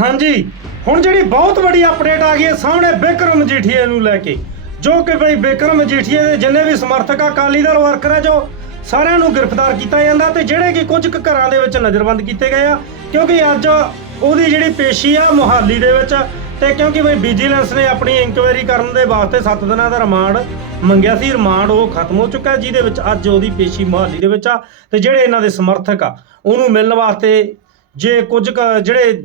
ਹਾਂਜੀ, ਹੁਣ ਜਿਹੜੀ ਬਹੁਤ ਵੱਡੀ ਅਪਡੇਟ ਆ ਗਈ ਹੈ ਸਾਹਮਣੇ ਬਿਕਰਮ ਮਜੀਠੀਏ ਨੂੰ ਲੈ ਕੇ, ਜੋ ਕਿ ਬਈ ਬਿਕਰਮ ਮਜੀਠੀਏ ਦੇ ਜਿੰਨੇ ਵੀ ਸਮਰਥਕ ਅਕਾਲੀ ਦਲ ਵਰਕਰ ਆ ਜੋ, ਸਾਰਿਆਂ ਨੂੰ ਗ੍ਰਿਫਤਾਰ ਕੀਤਾ ਜਾਂਦਾ ਤੇ ਜਿਹੜੇ ਕਿ ਕੁਝ ਕੁ ਘਰਾਂ ਦੇ ਵਿੱਚ ਨਜ਼ਰਬੰਦ ਕੀਤੇ ਗਏ ਆ, ਕਿਉਂਕਿ ਅੱਜ ਉਹਦੀ ਜਿਹੜੀ ਪੇਸ਼ੀ ਆ, ਮੁਹਾਲੀ ਦੇ ਵਿੱਚ, ਤੇ ਕਿਉਂਕਿ ਬਈ ਵਿਜੀਲੈਂਸ ਨੇ ਆਪਣੀ ਇਨਕੁਆਇਰੀ ਕਰਨ ਦੇ ਵਾਸਤੇ 7 ਦਿਨਾਂ ਦਾ ਰਿਮਾਂਡ ਮੰਗਿਆ ਸੀ ਰਿਮਾਂਡ ਉਹ ਖਤਮ ਹੋ ਚੁੱਕਾ ਜਿਹਦੇ ਵਿੱਚ ਅੱਜ ਉਹਦੀ ਪੇਸ਼ੀ ਮੁਹਾਲੀ ਦੇ ਵਿੱਚ ਆ, ਤੇ ਜਿਹੜੇ ਇਹਨਾਂ ਦੇ ਸਮਰਥਕ ਆ, ਉਹਨੂੰ ਮਿਲਣ ਵਾਸਤੇ ਜੇ ਕੁਝ ਕੁ ਜਿਹੜੇ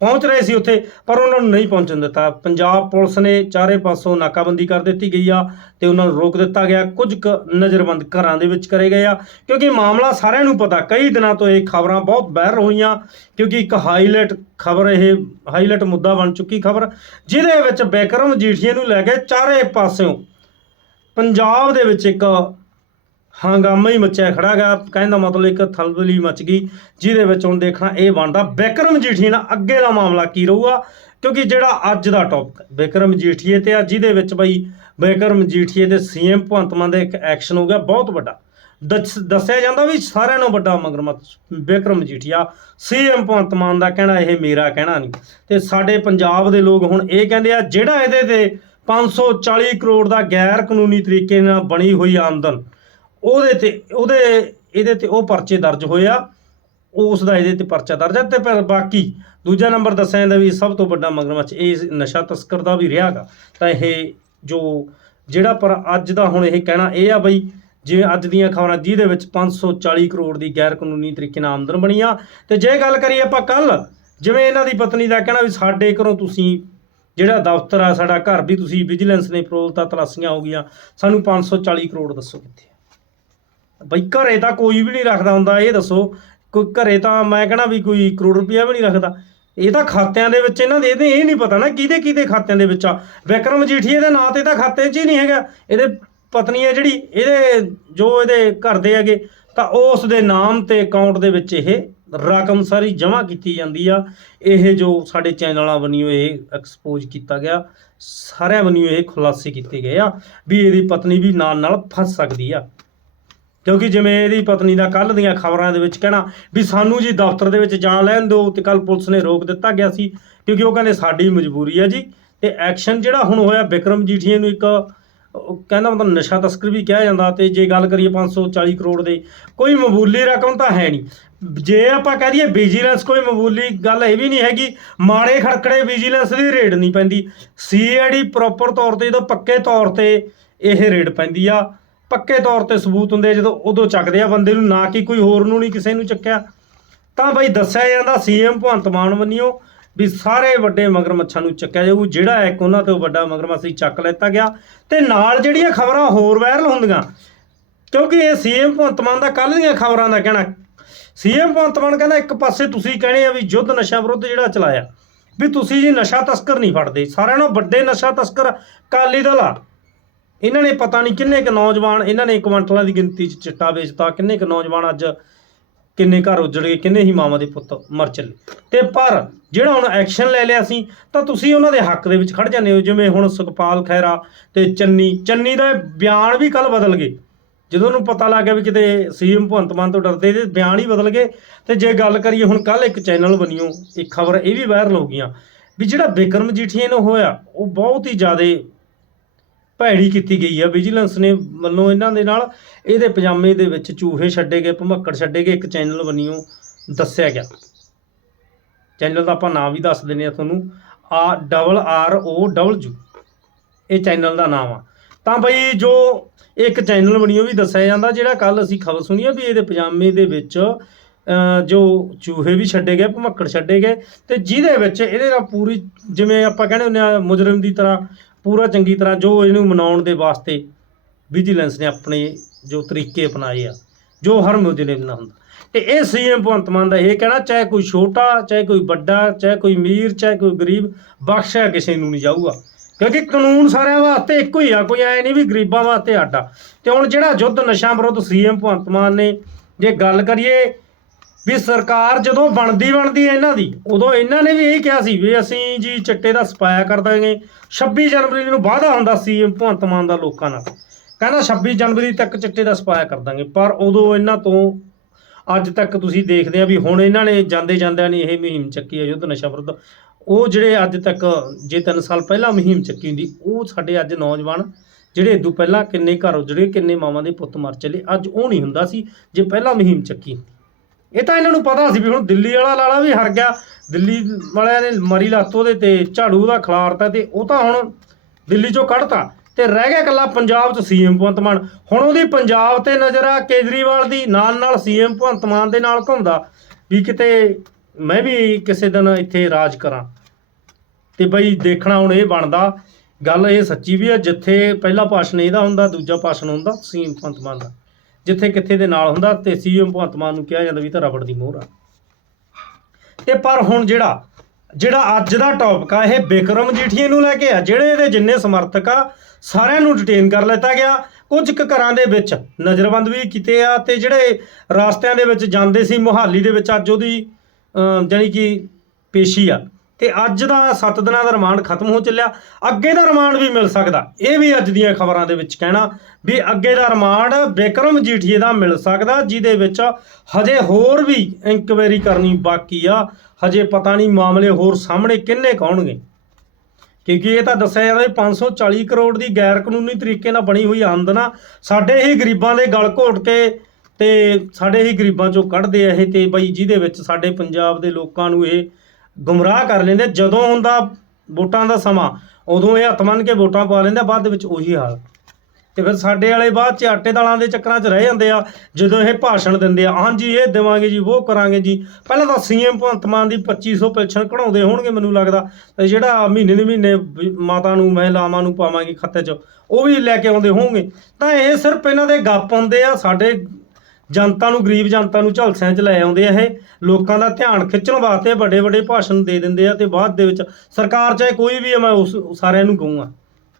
ਪਹੁੰਚ ਰਹੇ ਸੀ ਉੱਥੇ, ਪਰ ਉਹਨਾਂ ਨੂੰ ਨਹੀਂ ਪਹੁੰਚਣ ਦਿੱਤਾ। ਪੰਜਾਬ ਪੁਲਿਸ ਨੇ ਚਾਰੇ ਪਾਸੋਂ ਨਾਕਾਬੰਦੀ ਕਰ ਦਿੱਤੀ ਗਈ ਆ ਤੇ ਉਹਨਾਂ ਨੂੰ ਰੋਕ ਦਿੱਤਾ ਗਿਆ। ਕੁਝ ਕੁ ਨਜ਼ਰਬੰਦ ਘਰਾਂ ਦੇ ਵਿੱਚ ਕਰੇ ਗਏ ਆ। ਕਿਉਂਕਿ ਮਾਮਲਾ ਸਾਰਿਆਂ ਨੂੰ ਪਤਾ, ਕਈ ਦਿਨਾਂ ਤੋਂ ਇਹ ਖਬਰਾਂ ਬਹੁਤ ਬਹਿਰ ਹੋਈਆਂ ਕਿਉਂਕਿ ਇੱਕ ਹਾਈਲਾਈਟ ਖਬਰ ਇਹ ਹਾਈਲਾਈਟ ਮੁੱਦਾ ਬਣ ਚੁੱਕੀ ਖਬਰ, ਜਿਹਦੇ ਵਿੱਚ ਬੈਕਰਮ ਜੀਠੀਏ ਨੂੰ ਲੈ ਕੇ ਚਾਰੇ ਪਾਸਿਓਂ ਪੰਜਾਬ ਦੇ ਵਿੱਚ ਇੱਕ ਹੰਗਾਮਾ ਹੀ ਮਚਿਆ ਖੜਾ ਗਾ। ਕਹਿਣ ਮਤਲਬ ਇੱਕ ਥਲਬਲੀ ਮਚ ਗਈ, ਜਿਹਦੇ ਵਿੱਚ ਹੁਣ ਦੇਖਣਾ ਇਹ ਬਣਦਾ ਬਿਕਰਮ ਜੀਠੀਏ ਨਾਲ ਅੱਗੇ ਦਾ ਮਾਮਲਾ ਕੀ ਰਹੂਗਾ, ਕਿਉਂਕਿ ਜਿਹੜਾ ਅੱਜ ਦਾ ਟੌਪਿਕ ਬਿਕਰਮ ਜੀਠੀਏ ਤੇ ਆ, ਜਿਹਦੇ ਵਿੱਚ ਬਈ ਬਿਕਰਮ ਜੀਠੀਏ ਦੇ ਸੀਐਮ ਭਗਵੰਤ ਮਾਨ ਦਾ ਇੱਕ ਐਕਸ਼ਨ ਹੋ ਗਿਆ, ਬਹੁਤ ਵੱਡਾ। ਦੱਸ- ਦੱਸਿਆ ਜਾਂਦਾ ਵੀ ਸਾਰਿਆਂ ਨੂੰ ਵੱਡਾ ਮਗਰਮੱਛ ਬਿਕਰਮ ਜੀਠੀਆ, ਸੀਐਮ ਭਗਵੰਤ ਮਾਨ ਦਾ ਕਹਿਣਾ ਇਹ ਮੇਰਾ ਕਹਿਣਾ ਨਹੀਂ। ਤੇ ਸਾਡੇ ਪੰਜਾਬ ਦੇ ਲੋਕ ਹੁਣ ਇਹ ਕਹਿੰਦੇ ਆ, ਜਿਹੜਾ ਇਹਦੇ ਤੇ 540 ਕਰੋੜ ਦਾ ਗੈਰ ਕਾਨੂੰਨੀ ਤਰੀਕੇ ਨਾਲ ਬਣੀ ਹੋਈ ਆਮਦਨ ਉਹਦੇ ਤੇ, ਉਹਦੇ, ਇਹਦੇ ਤੇ ਉਹ ਪਰਚੇ ਦਰਜ ਹੋਏ ਆ। ਉਸ ਦਾ ਇਹਦੇ ਤੇ ਪਰਚਾ ਦਰਜ ਹੈ ਤੇ ਪਰ ਬਾਕੀ ਦੂਜਾ ਨੰਬਰ ਦੱਸਿਆ ਜਾਂਦਾ ਵੀ ਸਭ ਤੋਂ ਵੱਡਾ ਮਗਰਮੱਛ ਇਹ ਨਸ਼ਾ ਤਸਕਰ ਦਾ ਵੀ ਰਿਹਾਗਾ। ਤਾਂ ਇਹ ਜੋ ਜਿਹੜਾ ਪਰ ਅੱਜ ਦਾ ਹੁਣ ਇਹ ਕਹਿਣਾ ਇਹ ਆ ਬਈ, ਜਿਵੇਂ ਅੱਜ ਦੀਆਂ ਖਬਰਾਂ ਜਿਹਦੇ ਵਿੱਚ 540 ਕਰੋੜ ਦੀ ਗੈਰ ਕਾਨੂੰਨੀ ਤਰੀਕੇ ਨਾਲ ਆਮਦਨ ਬਣੀ ਆ। ਤੇ ਜੇ ਗੱਲ ਕਰੀਏ ਆਪਾਂ ਕੱਲ, ਜਿਵੇਂ ਇਹਨਾਂ ਦੀ ਪਤਨੀ ਦਾ ਕਹਿਣਾ ਵੀ ਸਾਡੇ ਘਰੋਂ ਤੁਸੀਂ ਜਿਹੜਾ ਦਫ਼ਤਰ ਆ, ਸਾਡਾ ਘਰ ਵੀ ਤੁਸੀਂ ਵਿਜੀਲੈਂਸ ਨੇ ਪਰੋਲਤਾ ਤਲਾਸੀਆਂ ਹੋ ਗਈਆਂ, ਸਾਨੂੰ 540 ਕਰੋੜ ਦੱਸੋ ਕਿੱਥੇ ਬਈ ਘਰੇ ਤਾਂ ਕੋਈ ਵੀ ਨਹੀਂ ਰੱਖਦਾ ਹੁੰਦਾ, ਇਹ ਦੱਸੋ। ਕੋਈ ਘਰੇ ਤਾਂ ਮੈਂ ਕਹਣਾ ਵੀ ਕੋਈ ਕਰੋੜ ਰੁਪਇਆ ਵੀ ਨਹੀਂ ਰੱਖਦਾ। ਇਹ ਤਾਂ ਖਾਤਿਆਂ ਦੇ ਵਿੱਚ ਇਹਨਾਂ ਦੇ, ਇਹਦੇ ਇਹ ਨਹੀਂ ਪਤਾ ਨਾ ਕਿਹਦੇ ਕਿਹਦੇ ਖਾਤਿਆਂ ਦੇ ਵਿੱਚ ਆ। ਵਿਕਰਮ ਜੀਠੀਏ ਦੇ ਨਾਂ ਤੇ ਤਾਂ ਖਾਤੇ 'ਚ ਹੀ ਨਹੀਂ ਹੈਗਾ। ਇਹਦੇ ਪਤਨੀ ਹੈ ਜਿਹੜੀ, ਇਹਦੇ ਜੋ ਇਹਦੇ ਘਰ ਦੇ ਹੈਗੇ, ਤਾਂ ਉਸ ਦੇ ਨਾਮ ਤੇ ਅਕਾਊਂਟ ਦੇ ਵਿੱਚ ਇਹ ਰਕਮ ਸਾਰੀ ਜਮ੍ਹਾਂ ਕੀਤੀ ਜਾਂਦੀ ਆ। ਇਹ ਜੋ ਸਾਡੇ ਚੈਨਲਾਂ ਬਣੀਓ ਇਹ ਐਕਸਪੋਜ਼ ਕੀਤਾ ਗਿਆ, ਸਾਰਿਆਂ ਬਣੀਓ ਇਹ ਖੁਲਾਸੇ ਕੀਤੇ ਗਏ ਆ ਵੀ ਇਹਦੀ ਪਤਨੀ ਵੀ ਨਾਲ ਨਾਲ ਫਸ ਸਕਦੀ ਆ। ਕਿਉਂਕਿ ਜਿਵੇਂ ਇਹਦੀ ਪਤਨੀ ਦਾ ਕੱਲ ਦੀਆਂ ਖਬਰਾਂ ਦੇ ਵਿੱਚ ਕਹਿਣਾ ਵੀ ਸਾਨੂੰ ਜੀ ਦਫ਼ਤਰ ਦੇ ਵਿੱਚ ਜਾਣ ਲੈਣ ਦਿਓ ਤੇ ਕੱਲ ਪੁਲਿਸ ਨੇ ਰੋਕ ਦਿੱਤਾ ਗਿਆ ਸੀ, ਕਿਉਂਕਿ ਉਹ ਕਹਿੰਦੇ ਸਾਡੀ ਮਜਬੂਰੀ ਹੈ ਜੀ। ਤੇ ਐਕਸ਼ਨ ਜਿਹੜਾ ਹੁਣ ਹੋਇਆ ਬਿਕਰਮ ਜੀਠੀਏ ਨੂੰ ਇੱਕ ਕਹਿੰਦਾ ਮਤਲਬ ਨਸ਼ਾ ਤਸਕਰ ਵੀ ਕਿਹਾ ਜਾਂਦਾ ਤੇ ਜੇ ਗੱਲ ਕਰੀਏ 540 ਕਰੋੜ ਦੇ, ਕੋਈ ਮਾਮੂਲੀ ਰਕਮ ਤਾਂ ਹੈ ਨਹੀਂ। ਜੇ ਆਪਾਂ ਕਹਿ ਦਈਏ ਵਿਜੀਲੈਂਸ ਕੋਈ ਮਾਮੂਲੀ ਗੱਲ ਇਹ ਵੀ ਨਹੀਂ ਹੈਗੀ, ਮਾੜੇ ਖੜਕੜੇ ਵਿਜੀਲੈਂਸ ਦੀ ਰੇਡ ਨਹੀਂ ਪੈਂਦੀ। ਸੀਆਈਡੀ ਪ੍ਰੋਪਰ ਤੌਰ ਤੇ, ਜਦੋਂ ਪੱਕੇ ਤੌਰ ਤੇ ਇਹ ਰੇਡ ਪੈਂਦੀ ਆ ਪੱਕੇ ਤੌਰ ਤੇ ਸਬੂਤ ਹੁੰਦੇ ਆ, ਜਦੋਂ ਉਦੋਂ ਚੱਕਦੇ ਆ ਬੰਦੇ ਨੂੰ, ਨਾ ਕਿ ਕੋਈ ਹੋਰ ਨੂੰ ਨਹੀਂ ਕਿਸੇ ਨੂੰ ਚੱਕਿਆ। ਤਾਂ ਬਈ ਦੱਸਿਆ ਜਾਂਦਾ, ਸੀਐਮ ਭਗਵੰਤ ਮਾਨ ਵੱਲੋਂ ਵੀ ਸਾਰੇ ਵੱਡੇ ਮਗਰਮੱਛਾਂ ਨੂੰ ਚੱਕਿਆ ਜਾਊ, ਜਿਹੜਾ ਇੱਕ ਉਹਨਾਂ ਤੋਂ ਵੱਡਾ ਮਗਰਮੱਛ ਸੀ, ਚੱਕ ਲੈਤਾ ਗਿਆ। ਤੇ ਨਾਲ ਜਿਹੜੀਆਂ ਖਬਰਾਂ ਹੋਰ ਵਾਇਰਲ ਹੁੰਦੀਆਂ, ਕਿਉਂਕਿ ਇਹ ਸੀਐਮ ਭਗਵੰਤ ਮਾਨ ਦਾ ਕੱਲ ਦੀਆਂ ਖਬਰਾਂ ਦਾ ਕਹਿਣਾ। ਸੀਐਮ ਭਗਵੰਤ ਮਾਨ ਕਹਿੰਦਾ, ਇੱਕ ਪਾਸੇ ਤੁਸੀਂ ਕਹਿੰਦੇ ਆ ਵੀ ਯੁੱਧ ਨਸ਼ਾ ਵਿਰੁੱਧ ਜਿਹੜਾ ਚਲਾਇਆ, ਵੀ ਤੁਸੀਂ ਜੀ ਨਸ਼ਾ ਤਸਕਰ ਨਹੀਂ ਫੜਦੇ। ਸਾਰਿਆਂ ਨਾਲੋਂ ਵੱਡੇ ਨਸ਼ਾ ਤਸਕਰ ਕਾਲੀ ਦਲ ਆ। ਇਹਨਾਂ ਨੇ ਪਤਾ ਨਹੀਂ ਕਿੰਨੇ ਕੁ ਨੌਜਵਾਨ, ਇਹਨਾਂ ਨੇ ਕੁਆਂਟਲਾਂ ਦੀ ਗਿਣਤੀ 'ਚ ਚਿੱਟਾ ਵੇਚਤਾ, ਕਿੰਨੇ ਕੁ ਨੌਜਵਾਨ ਅੱਜ ਕਿੰਨੇ ਘਰ ਉੱਜੜ ਗਏ, ਕਿੰਨੇ ਹੀ ਮਾਵਾਂ ਦੇ ਪੁੱਤ ਮਰ ਚੱਲੇ। ਤੇ ਪਰ ਜਿਹੜਾ ਹੁਣ ਐਕਸ਼ਨ ਲੈ ਲਿਆ ਸੀ, ਤਾਂ ਤੁਸੀਂ ਉਹਨਾਂ ਦੇ ਹੱਕ ਦੇ ਵਿੱਚ ਖੜ ਜਾਂਦੇ ਹੋ, ਜਿਵੇਂ ਹੁਣ ਸੁਖਪਾਲ ਖਹਿਰਾ ਤੇ ਚੰਨੀ ਚੰਨੀ ਦਾ ਬਿਆਨ ਵੀ ਕੱਲ ਬਦਲ ਗਏ। ਜਦੋਂ ਉਹਨੂੰ ਪਤਾ ਲੱਗ ਗਿਆ ਵੀ ਕਿਤੇ ਸੀਐਮ ਭਗਵੰਤ ਮਾਨ ਤੋਂ ਡਰਦੇ ਤੇ ਬਿਆਨ ਹੀ ਬਦਲ ਗਏ। ਤੇ ਜੇ ਗੱਲ ਕਰੀਏ ਹੁਣ ਕੱਲ ਇੱਕ ਚੈਨਲ ਬਣਿਓ, ਇੱਕ ਖਬਰ ਇਹ ਵੀ ਵਾਇਰਲ ਹੋ ਗਈਆਂ, ਵੀ ਜਿਹੜਾ ਬਿਕਰਮ ਜੀਠੀਏ ਨੂੰ ਹੋਇਆ, ਉਹ ਬਹੁਤ ਹੀ ਜ਼ਿਆਦਾ ਭੈੜੀ ਕੀਤੀ ਗਈ ਆ। ਵਿਜੀਲੈਂਸ ਨੇ ਵੱਲੋਂ ਇਹਨਾਂ ਦੇ ਨਾਲ ਇਹਦੇ ਪਜਾਮੇ ਦੇ ਵਿੱਚ ਚੂਹੇ ਛੱਡੇ ਗਏ, ਭਮੱਕੜ ਛੱਡੇ ਗਏ, ਇੱਕ ਚੈਨਲ ਬਣਿਓ ਦੱਸਿਆ ਗਿਆ। ਚੈਨਲ ਦਾ ਆਪਾਂ ਨਾਮ ਵੀ ਦੱਸ ਦਿੰਦੇ ਆ ਤੁਹਾਨੂੰ। ਆ double R O double you ਇਹ ਚੈਨਲ ਦਾ ਨਾਮ ਆ। ਤਾਂ ਬਈ ਜੋ ਇੱਕ ਚੈਨਲ ਬਣਿਓ ਵੀ ਦੱਸਿਆ ਜਾਂਦਾ, ਜਿਹੜਾ ਕੱਲ ਅਸੀਂ ਖਬਰ ਸੁਣੀ ਆ ਵੀ ਇਹਦੇ ਪਜਾਮੇ ਦੇ ਵਿੱਚ ਜੋ ਚੂਹੇ ਵੀ ਛੱਡੇ ਗਏ, ਭਮੱਕੜ ਛੱਡੇ ਗਏ, ਤੇ ਜਿਹਦੇ ਵਿੱਚ ਇਹਦੇ ਨਾਲ ਪੂਰੀ ਜਿਵੇਂ ਆਪਾਂ ਕਹਿੰਦੇ ਹੁੰਦੇ ਆ, ਮੁਜਰਮ ਦੀ ਤਰ੍ਹਾਂ ਪੂਰਾ ਚੰਗੀ ਤਰ੍ਹਾਂ ਜੋ ਇਹਨੂੰ ਮਨਾਉਣ ਦੇ ਵਾਸਤੇ ਵਿਜੀਲੈਂਸ ਨੇ ਆਪਣੇ ਜੋ ਤਰੀਕੇ ਅਪਣਾਏ ਆ, ਜੋ ਹਰ ਮੁਜਰਮ ਨਾਲ ਹੁੰਦਾ। ਤੇ ਇਹ ਸੀਐਮ ਭਗਵੰਤ ਮਾਨ ਦਾ ਇਹ ਕਹਿਣਾ, ਚਾਹੇ ਕੋਈ ਛੋਟਾ, ਚਾਹੇ ਕੋਈ ਵੱਡਾ, ਚਾਹੇ ਕੋਈ ਅਮੀਰ, ਚਾਹੇ ਕੋਈ ਗਰੀਬ ਬਖਸ਼ਿਆ ਕਿਸੇ ਨੂੰ ਨਹੀਂ ਜਾਊਗਾ। ਕਿਉਂਕਿ ਕਾਨੂੰਨ ਸਾਰਿਆਂ ਵਾਸਤੇ ਇੱਕੋ ਹੀ ਆ, ਕੋਈ ਐ ਨਹੀਂ ਵੀ ਗਰੀਬਾਂ ਵਾਸਤੇ ਆਡਾ ਤੇ ਹੁਣ ਜਿਹੜਾ ਯੁੱਧ ਨਸ਼ਾ ਵਿਰੁੱਧ ਸੀਐਮ ਭਗਵੰਤ ਮਾਨ ਨੇ ਜੇ ਗੱਲ ਕਰੀਏ ਵੀ ਸਰਕਾਰ ਜਦੋਂ ਬਣਦੀ ਬਣਦੀ ਇਹਨਾਂ ਦੀ, ਉਦੋਂ ਇਹਨਾਂ ਨੇ ਵੀ ਇਹ ਕਿਹਾ ਸੀ ਵੀ ਅਸੀਂ ਜੀ ਚਿੱਟੇ ਦਾ ਸਪਾਇਆ ਕਰ ਦਾਂਗੇ। 26 ਜਨਵਰੀ ਨੂੰ ਵਾਅਦਾ ਹੁੰਦਾ ਸੀ ਭਗਵੰਤ ਮਾਨ ਦਾ ਲੋਕਾਂ ਨਾਲ। ਕਹਿੰਦਾ 26 ਜਨਵਰੀ ਤੱਕ ਚਿੱਟੇ ਦਾ ਸਪਾਇਆ ਕਰ ਦਾਂਗੇ, ਪਰ ਉਦੋਂ ਇਹਨਾਂ ਤੋਂ ਅੱਜ ਤੱਕ ਤੁਸੀਂ ਦੇਖਦੇ ਆ ਵੀ ਹੁਣ ਇਹਨਾਂ ਨੇ ਜਾਂਦੇ ਜਾਂਦਿਆਂ ਨੇ ਇਹ ਮੁਹਿੰਮ ਚੱਕੀ ਹੈ ਯੁੱਧ ਨਸ਼ਾ ਵਿਰੁੱਧ। ਉਹ ਜਿਹੜੇ ਅੱਜ ਤੱਕ, ਜੇ 3 ਸਾਲ ਪਹਿਲਾਂ ਮੁਹਿੰਮ ਚੱਕੀ ਹੁੰਦੀ, ਉਹ ਸਾਡੇ ਅੱਜ ਨੌਜਵਾਨ ਜਿਹੜੇ ਇਦੋਂ ਪਹਿਲਾਂ ਕਿੰਨੇ ਘਰ ਉਜੜੇ ਕਿੰਨੇ ਮਾਵਾਂ ਦੇ ਪੁੱਤ ਮਰ ਚਲੇ, ਅੱਜ ਉਹ ਨਹੀਂ ਹੁੰਦਾ ਸੀ ਜੇ ਪਹਿਲਾਂ ਮੁਹਿੰਮ ਚੱਕੀ। ਇਹ ਤਾਂ ਇਹਨਾਂ ਨੂੰ ਪਤਾ ਸੀ ਵੀ ਹੁਣ ਦਿੱਲੀ ਵਾਲਾ ਲਾਲਾ ਵੀ ਹਰ ਗਿਆ। ਦਿੱਲੀ ਵਾਲਿਆਂ ਨੇ ਮਰੀ ਲੱਤ ਉਹਦੇ ਤੇ, ਝਾੜੂ ਦਾ ਖਿਲਾਰਤਾ ਤੇ ਉਹ ਤਾਂ ਹੁਣ ਦਿੱਲੀ ਚੋਂ ਕੱਢਤਾ। ਤੇ ਰਹਿ ਗਿਆ ਇਕੱਲਾ ਪੰਜਾਬ 'ਚ ਸੀਐਮ ਭਗਵੰਤ ਮਾਨ। ਹੁਣ ਉਹਦੀ ਪੰਜਾਬ ਤੇ ਨਜ਼ਰ ਆ, ਕੇਜਰੀਵਾਲ ਦੀ ਨਾਲ ਨਾਲ ਸੀਐਮ ਭਗਵੰਤ ਮਾਨ ਦੇ ਨਾਲ ਘੁੰਮਦਾ। ਵੀ ਕਿਤੇ ਮੈਂ ਵੀ ਕਿਸੇ ਦਿਨ ਇੱਥੇ ਰਾਜ ਕਰਾਂ। ਤੇ ਬਈ ਦੇਖਣਾ ਹੁਣ ਇਹ ਬਣਦਾ। ਗੱਲ ਇਹ ਸੱਚੀ ਵੀ ਹੈ ਜਿੱਥੇ ਪਹਿਲਾ ਭਾਸ਼ਣ ਇਹਦਾ ਹੁੰਦਾ, ਦੂਜਾ ਭਾਸ਼ਣ ਹੁੰਦਾ ਸੀਐਮ ਭਗਵੰਤ ਮਾਨ ਦਾ। ਜਿੱਥੇ ਕਿੱਥੇ ਦੇ ਨਾਲ ਹੁੰਦਾ ਤੇ ਸੀਐਮ ਭਗਵੰਤ ਮਾਨ ਨੂੰ ਕਿਹਾ ਜਾਂਦਾ ਵੀ ਤਾਂ ਰਬੜ ਦੀ ਮੋਹਰ ਆ। ਤੇ ਪਰ ਹੁਣ ਜਿਹੜਾ ਜਿਹੜਾ ਅੱਜ ਦਾ ਟੌਪਿਕ ਆ ਇਹ ਬਿਕਰਮ ਜੀਠੀਏ ਨੂੰ ਲੈ ਕੇ ਆ ਜਿਹੜੇ ਇਹਦੇ ਜਿੰਨੇ ਸਮਰਥਕ ਆ ਸਾਰਿਆਂ ਨੂੰ ਡਿਟੇਨ ਕਰ ਲਿੱਤਾ ਗਿਆ। ਕੁਝ ਕੁ ਘਰਾਂ ਦੇ ਵਿੱਚ ਨਜ਼ਰਬੰਦ ਵੀ ਕੀਤੇ ਆ ਤੇ ਜਿਹੜੇ ਰਾਸਤਿਆਂ ਦੇ ਵਿੱਚ ਜਾਂਦੇ ਸੀ ਮੁਹਾਲੀ ਦੇ ਵਿੱਚ ਅੱਜ ਉਹਦੀ ਅਮ, ਜਾਣੀ ਕਿ ਪੇਸ਼ੀ ਆ। ਤੇ ਅੱਜ ਦਾ 7 ਦਿਨਾਂ ਦਾ ਰਿਮਾਂਡ ਖਤਮ ਹੋ ਚੱਲਿਆ। ਅੱਗੇ ਦਾ ਰਿਮਾਂਡ ਵੀ ਮਿਲ ਸਕਦਾ। ਇਹ ਵੀ ਅੱਜ ਦੀਆਂ ਖਬਰਾਂ ਦੇ ਵਿੱਚ ਕਹਿਣਾ ਵੀ ਅੱਗੇ ਦਾ ਰਿਮਾਂਡ ਬਿਕਰਮ ਜੀਠੀਏ ਦਾ ਮਿਲ ਸਕਦਾ, ਜਿਹਦੇ ਵਿੱਚ ਹਜੇ ਹੋਰ ਵੀ ਇਨਕੁਆਇਰੀ ਕਰਨੀ ਬਾਕੀ ਆ। ਹਜੇ ਪਤਾ ਨਹੀਂ ਮਾਮਲੇ ਹੋਰ ਸਾਹਮਣੇ ਕਿੰਨੇ ਕੌਣਗੇ ਕਿਉਂਕਿ ਇਹ ਤਾਂ ਦੱਸਿਆ ਜਾਂਦਾ ਵੀ 540 ਕਰੋੜ ਦੀ ਗੈਰ ਕਾਨੂੰਨੀ ਤਰੀਕੇ ਨਾਲ ਬਣੀ ਹੋਈ ਆਮਦਨ ਆ। ਸਾਡੇ ਹੀ ਗਰੀਬਾਂ ਦੇ ਗਲ ਘੋਟ ਕੇ ਤੇ ਸਾਡੇ ਹੀ ਗਰੀਬਾਂ ਚੋਂ ਕੱਢਦੇ ਆ ਇਹ ਤੇ ਬਈ ਜਿਹਦੇ ਵਿੱਚ ਸਾਡੇ ਪੰਜਾਬ ਦੇ ਲੋਕਾਂ ਨੂੰ ਇਹ ਗੁੰਮਰਾਹ ਕਰ ਲੈਂਦੇ, ਜਦੋਂ ਹੁੰਦਾ ਵੋਟਾਂ ਦਾ ਸਮਾਂ, ਉਦੋਂ ਇਹ ਹੱਥ ਮੰਨ ਕੇ ਵੋਟਾਂ ਪਾ ਲੈਂਦੇ, ਬਾਅਦ ਦੇ ਵਿੱਚ ਉਹੀ ਹਾਲ। ਤੇ ਫਿਰ ਸਾਡੇ ਵਾਲੇ ਬਾਅਦ ਚ ਆਟੇ ਦਾਲਾਂ ਦੇ ਚੱਕਰਾਂ 'ਚ ਰਹਿ ਜਾਂਦੇ ਆ, ਜਦੋਂ ਇਹ ਭਾਸ਼ਣ ਦਿੰਦੇ ਆ, ਹਾਂਜੀ, ਇਹ ਦੇਵਾਂਗੇ ਜੀ ਉਹ ਕਰਾਂਗੇ ਜੀ। ਪਹਿਲਾਂ ਤਾਂ ਸੀਐਮ ਭਗਵੰਤ ਮਾਨ ਦੀ 2500 ਪੈਨਸ਼ਨ ਕਢਾਉਂਦੇ ਹੋਣਗੇ ਮੈਨੂੰ ਲੱਗਦਾ, ਤੇ ਜਿਹੜਾ ਮਹੀਨੇ ਦੇ ਮਹੀਨੇ ਵੀ ਮਾਤਾ ਨੂੰ, ਮਹਿਲਾਵਾਂ ਨੂੰ ਪਾਵਾਂਗੇ ਖਾਤੇ 'ਚ, ਉਹ ਵੀ ਲੈ ਕੇ ਆਉਂਦੇ ਹੋਣਗੇ। ਤਾਂ ਇਹ ਸਿਰਫ ਇਹਨਾਂ ਦੇ ਗੱਪ ਹੁੰਦੇ ਆ, ਸਾਡੇ ਜਨਤਾ ਨੂੰ, ਗਰੀਬ ਜਨਤਾ ਨੂੰ ਝਲਸਿਆਂ 'ਚ ਲੈ ਆਉਂਦੇ ਆ ਇਹ। ਲੋਕਾਂ ਦਾ ਧਿਆਨ ਖਿੱਚਣ ਵਾਸਤੇ ਵੱਡੇ ਵੱਡੇ ਭਾਸ਼ਣ ਦੇ ਦਿੰਦੇ ਆ ਤੇ ਬਾਅਦ ਦੇ ਵਿੱਚ ਸਰਕਾਰ ਚਾਹੇ ਕੋਈ ਵੀ ਆ, ਮੈਂ ਉਸ, ਸਾਰਿਆਂ ਨੂੰ ਕਹੂੰਗਾ।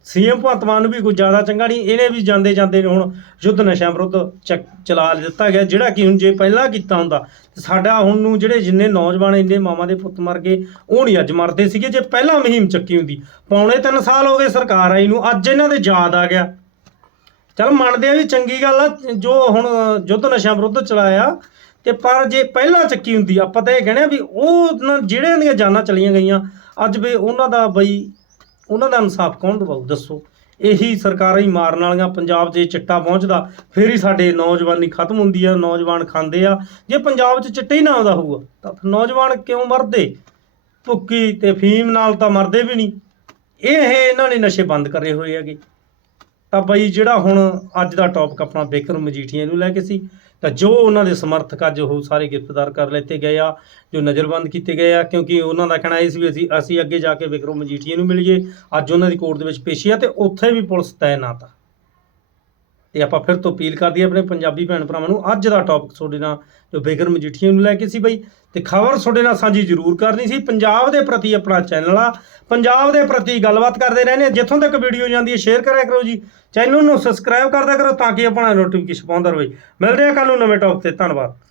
ਸੀਐਮ ਭਗਵੰਤ ਮਾਨ ਨੂੰ ਵੀ ਕੋਈ ਜ਼ਿਆਦਾ ਚੰਗਾ ਨਹੀਂ, ਇਹਨੇ ਵੀ ਜਾਂਦੇ ਜਾਂਦੇ ਹੁਣ ਯੁੱਧ ਨਸ਼ਿਆਂ ਵਿਰੁੱਧ ਚਲਾ ਦਿੱਤਾ ਗਿਆ, ਜਿਹੜਾ ਕਿ ਹੁਣ ਜੇ ਪਹਿਲਾਂ ਕੀਤਾ ਹੁੰਦਾ, ਸਾਡਾ ਹੁਣ ਨੂੰ ਜਿਹੜੇ ਜਿੰਨੇ ਨੌਜਵਾਨ ਇੰਨੇ ਮਾਵਾਂ ਦੇ ਪੁੱਤ ਮਰ ਗਏ, ਉਹ ਨਹੀਂ ਅੱਜ ਮਰਦੇ ਸੀਗੇ, ਜੇ ਪਹਿਲਾਂ ਮੁਹਿੰਮ ਚੱਕੀ ਹੁੰਦੀ। ਪੌਣੇ 3 ਸਾਲ ਹੋ ਗਏ ਸਰਕਾਰ ਆਈ ਨੂੰ, ਅੱਜ ਇਹਨਾਂ ਦੇ ਯਾਦ ਆ ਗਿਆ। ਚਲ ਮੰਨਦੇ ਆ ਵੀ ਚੰਗੀ ਗੱਲ ਆ, ਜੋ ਹੁਣ ਯੁੱਧ ਨਸ਼ਿਆਂ ਵਿਰੁੱਧ ਚਲਾਇਆ, ਤੇ ਪਰ ਜੇ ਪਹਿਲਾਂ ਚੱਕੀ ਹੁੰਦੀ, ਆਪਾਂ ਤਾਂ ਇਹ ਕਹਿੰਦੇ ਆ ਵੀ ਉਹ ਨਾ- ਜਿਹੜਿਆਂ ਦੀਆਂ ਜਾਨਾਂ ਚਲੀਆਂ ਗਈਆਂ, ਅੱਜ ਵੀ ਉਹਨਾਂ ਦਾ ਬਈ, ਉਹਨਾਂ ਦਾ ਇਨਸਾਫ ਕੌਣ ਦਿਵਾਊ, ਦੱਸੋ। ਇਹੀ ਸਰਕਾਰਾਂ ਹੀ ਮਾਰਨ ਵਾਲੀਆਂ, ਪੰਜਾਬ 'ਚ ਇਹ ਚਿੱਟਾ ਪਹੁੰਚਦਾ, ਫਿਰ ਹੀ ਸਾਡੇ ਨੌਜਵਾਨੀ ਖਤਮ ਹੁੰਦੀ ਆ, ਨੌਜਵਾਨ ਖਾਂਦੇ ਆ। ਜੇ ਪੰਜਾਬ 'ਚ ਚਿੱਟਾ ਹੀ ਨਾ ਆਉਂਦਾ ਹੋਊਗਾ, ਤਾਂ ਨੌਜਵਾਨ ਕਿਉਂ ਮਰਦੇ? ਭੁੱਕੀ ਤੇ ਫੀਮ ਨਾਲ ਤਾਂ ਮਰਦੇ ਵੀ ਨਹੀਂ। ਇਹ ਇਹਨਾਂ ਨੇ ਨਸ਼ੇ ਬੰਦ ਕਰੇ ਹੋਏ ਹੈਗੇ। ਤਾਂ ਬਈ ਜਿਹੜਾ ਹੁਣ ਅੱਜ ਦਾ ਟੌਪਿਕ ਆਪਣਾ ਬਿਕਰਮ ਮਜੀਠੀਆ ਨੂੰ ਲੈ ਕੇ ਸੀ, ਤਾਂ ਜੋ ਉਹਨਾਂ ਦੇ ਸਮਰਥਕ ਅੱਜ ਉਹ ਸਾਰੇ ਗ੍ਰਿਫਤਾਰ ਕਰ ਲਿੱਤੇ ਗਏ ਆ, ਜੋ ਨਜ਼ਰਬੰਦ ਕੀਤੇ ਗਏ ਆ, ਕਿਉਂਕਿ ਉਹਨਾਂ ਦਾ ਕਹਿਣਾ ਇਹ ਸੀ ਵੀ ਅਸੀਂ ਅਸੀਂ ਅੱਗੇ ਜਾ ਕੇ ਬਿਕਰਮ ਮਜੀਠੀਆ ਨੂੰ ਮਿਲੀਏ, ਅੱਜ ਉਹਨਾਂ ਦੀ ਕੋਰਟ ਦੇ ਵਿੱਚ ਪੇਸ਼ੀ ਆ ਤੇ ਉੱਥੇ ਵੀ ਪੁਲਿਸ ਤਾਇਨਾਤ ਆ। ਤੇ ਆਪਾਂ ਫਿਰ ਤੋਂ ਅਪੀਲ ਕਰਦੀ ਆਪਣੇ ਪੰਜਾਬੀ ਭੈਣ ਭਰਾਵਾਂ ਨੂੰ, ਅੱਜ ਦਾ ਟੌਪਿਕ ਤੁਹਾਡੇ ਨਾਲ, ਜੋ ਬਿਕਰਮ ਮਜੀਠੀਆ ਨੂੰ ਲੈ ਕੇ ਸੀ ਬਈ, ਤੇ ਖਬਰ ਤੁਹਾਡੇ ਨਾਲ ਸਾਂਝੀ ਜ਼ਰੂਰ ਕਰਨੀ ਸੀ। ਪੰਜਾਬ ਦੇ ਪ੍ਰਤੀ ਆਪਣਾ ਚੈਨਲ ਆ, ਪੰਜਾਬ ਦੇ ਪ੍ਰਤੀ ਗੱਲਬਾਤ ਕਰਦੇ ਰਹਿੰਦੇ ਹਾਂ। ਜਿੱਥੋਂ ਤੱਕ ਵੀਡੀਓ ਜਾਂਦੀ ਹੈ ਸ਼ੇਅਰ ਕਰਿਆ ਕਰੋ ਜੀ। ਚੈਨਲ ਨੂੰ ਸਬਸਕ੍ਰਾਈਬ ਕਰਦਾ ਕਰੋ ਤਾਂ ਕਿ ਆਪਣਾ ਨੋਟੀਫਿਕੇਸ਼ਨ ਪਾਉਂਦਾ ਰਹੇ। ਮਿਲਦੇ ਆ ਕੱਲ ਨੂੰ ਨਵੇਂ ਟੌਪਿਕ ਤੇ। ਧੰਨਵਾਦ।